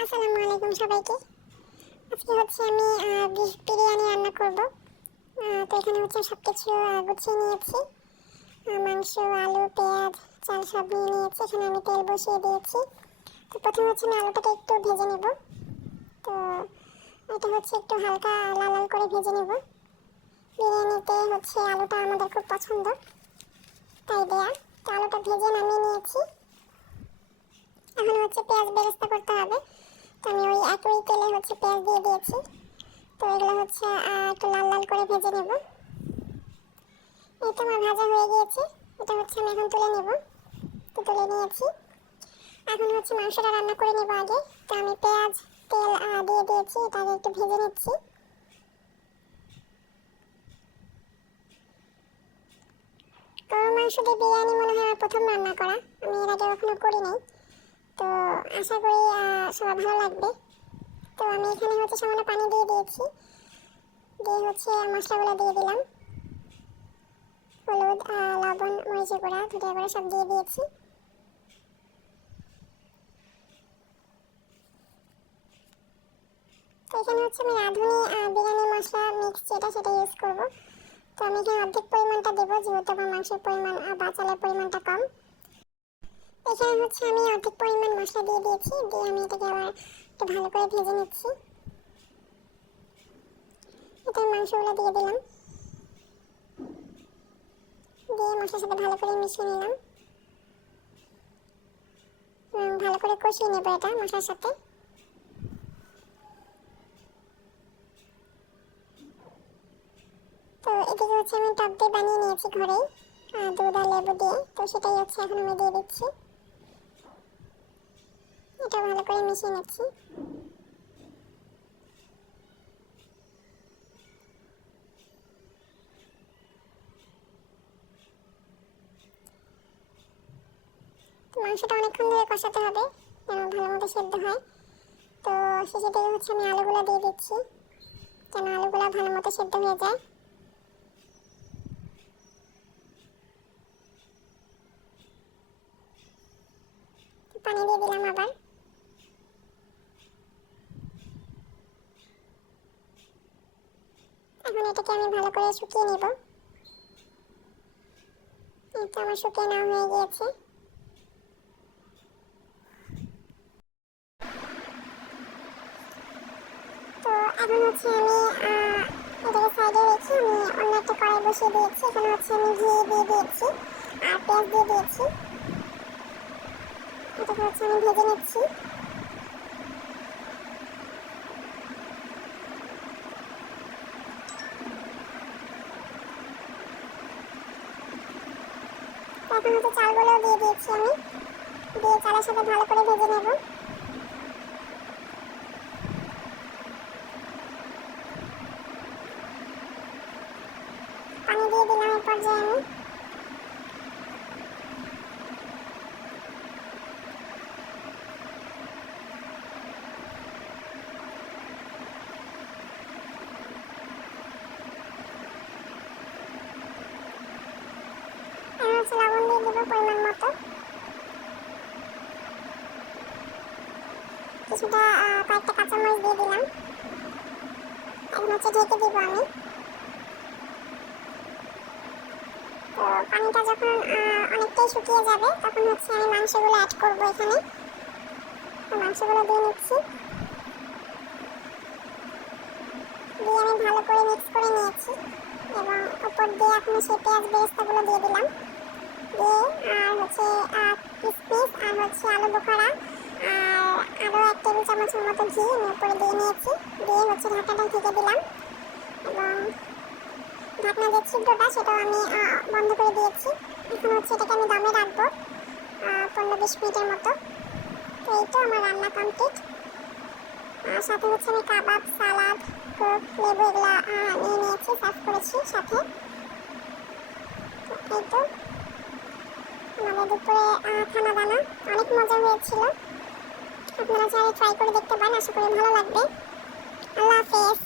আসসালামু আলাইকুম সবাইকে। আজকে আমি বিফ বিরিয়ানি রান্না করব। তো এখানে সব কিছু গুছিয়ে নিয়েছি। মাংস, আলু, পেঁয়াজ, চাল সব নিয়ে নিয়েছি। এখানে আমি তেল বসিয়ে দিয়েছি। তো প্রথমে আমি আলুটাকে একটু ভেজে নেব। তো এটা একটু হালকা লাল লাল করে ভেজে নেব। বিরিয়ানিতে আলুটা আমাদের খুব পছন্দ, তাই দেয়া। তো আলুটা ভেজে নামিয়ে নিয়েছি। এখন পেঁয়াজ বেরেস্তা করতে হবে। তো আমি ওই একই তেলে পেঁয়াজ দিয়ে দিয়েছি। তো এগুলো একটু লাল লাল করে ভেজে নেব। এই তো আমার ভাজা হয়ে গিয়েছে। এটা আমি এখন তুলে নেব। তো তুলে নিয়েছি। এখন মাংসটা রান্না করে নেব আগে। তো আমি পেঁয়াজ তেল দিয়ে দিয়েছি, এটা আগে একটু ভেজে নিচ্ছি। গরুর মাংস দিয়ে বিরিয়ানি মনে হয় আমার প্রথম রান্না করা, আমি এর আগে কখনো করি নাই। তো আশা করি সবার ভালো লাগবে। তো আমি এখানে সামান্য পানি দিয়ে দিয়েছি, দিয়ে মশলাগুলো দিয়ে দিলাম। হলুদ, লবণ, মরিচের গুঁড়া, ধনিয়া গুঁড়া সব দিয়ে দিয়েছি। তো এখানে আমি রাঁধুনি বিরিয়ানি মশলা মিক্স সেটা ইউজ করব। তো আমি এখানে অর্ধেক পরিমাণটা দেবো, যেহেতু আমার মাংসের পরিমাণ বা চালের পরিমাণটা কম। এখানে আমি অর্ধেক পরিমাণ মশলা দিয়ে দিয়েছি, দিয়ে আমি এটাকে আবার একটু ভালো করে ভেজে নিচ্ছি। এটা মাংসগুলো দিয়ে দিলাম, দিয়ে মশলার সাথে ভালো করে মিশিয়ে নিলাম। ভালো করে কষিয়ে নেব এটা মশলার সাথে। তো এদিকে আমি টক দই বানিয়ে নিয়েছি ঘরেই, দুধ আর লেবু দিয়ে। তো সেটাই এখন আমি দিয়ে দিচ্ছি। এটা ভালো করে মিশিয়ে নিচ্ছি। তো মাংসটা অনেকক্ষণ ধরে কষাতে হবে যেন ভালো মতো সেদ্ধ হয়। তো শেষে থেকে আমি আলুগুলো দিয়ে দিচ্ছি, যেন আলুগুলো ভালো মতো সেদ্ধ হয়ে যায়। পানি দিয়ে দিলাম আবার। এখন এটাকে আমি ভালো করে শুকিয়ে নেব। এটা আমার শুকিয়ে নেওয়া হয়ে গিয়েছে। তো এখন আমি এটাকে সাইডে রেখে আমি অন্য একটা কড়াই বসিয়ে দিয়েছি। এখানে আমি ঘি দিয়ে দিয়েছি আর পেঁয়াজ দিয়ে দিয়েছি। এটাকে আমি ভেজে নিচ্ছি। এখন চালগুলো দিয়ে দিয়েছি আমি, দিয়ে চালের সাথে ভালো করে ভেজে নেব। পানি দিয়ে দিলাম এই পর্যায়ে আমি। লবণ দিয়ে দেবো পরিমাণ মতো। কিছুটা কয়েকটা কাঁচামরিচ দিয়ে দিলাম। এখন ঢেকে দিব আমি। তো পানিটা যখন অনেকটাই শুকিয়ে যাবে তখন আমি মাংসগুলো অ্যাড করবো এখানে। তো মাংসগুলো দিয়ে নিচ্ছি, দিয়ে আমি ভালো করে মিক্স করে নিয়েছি এবং উপর দিয়ে এখন সেই পেঁয়াজ বেরেস্তাগুলো দিয়ে দিলাম। দিয়ে আর কিশমিশ আর আলু বোখরা আর আরও 1 টেবিল চামচের মতো ঘি আমি উপরে দিয়ে নিয়েছি। দিয়ে ঢাকনাটা ঢেকে দিলাম এবং ঢাকনা যে ছিদ্রটা সেটাও আমি বন্ধ করে দিয়েছি। এখন এটাকে আমি দমে রাখবো 15-20 মিনিটের মতো। তো এই তো আমার রান্না কমপ্লিট। সাথে আমি কাবাব, সালাদ, কোক, লেবু এগুলো নিয়ে নিয়েছি, সার্ভ করেছি সাথে। তো এই তো আমাদের দুপুরে খানা দানা অনেক মজা হয়েছিল। আপনারা চাইলে ট্রাই করে দেখতে পারেন, আশা করি ভালো লাগবে। আল্লাহ হাফেজ।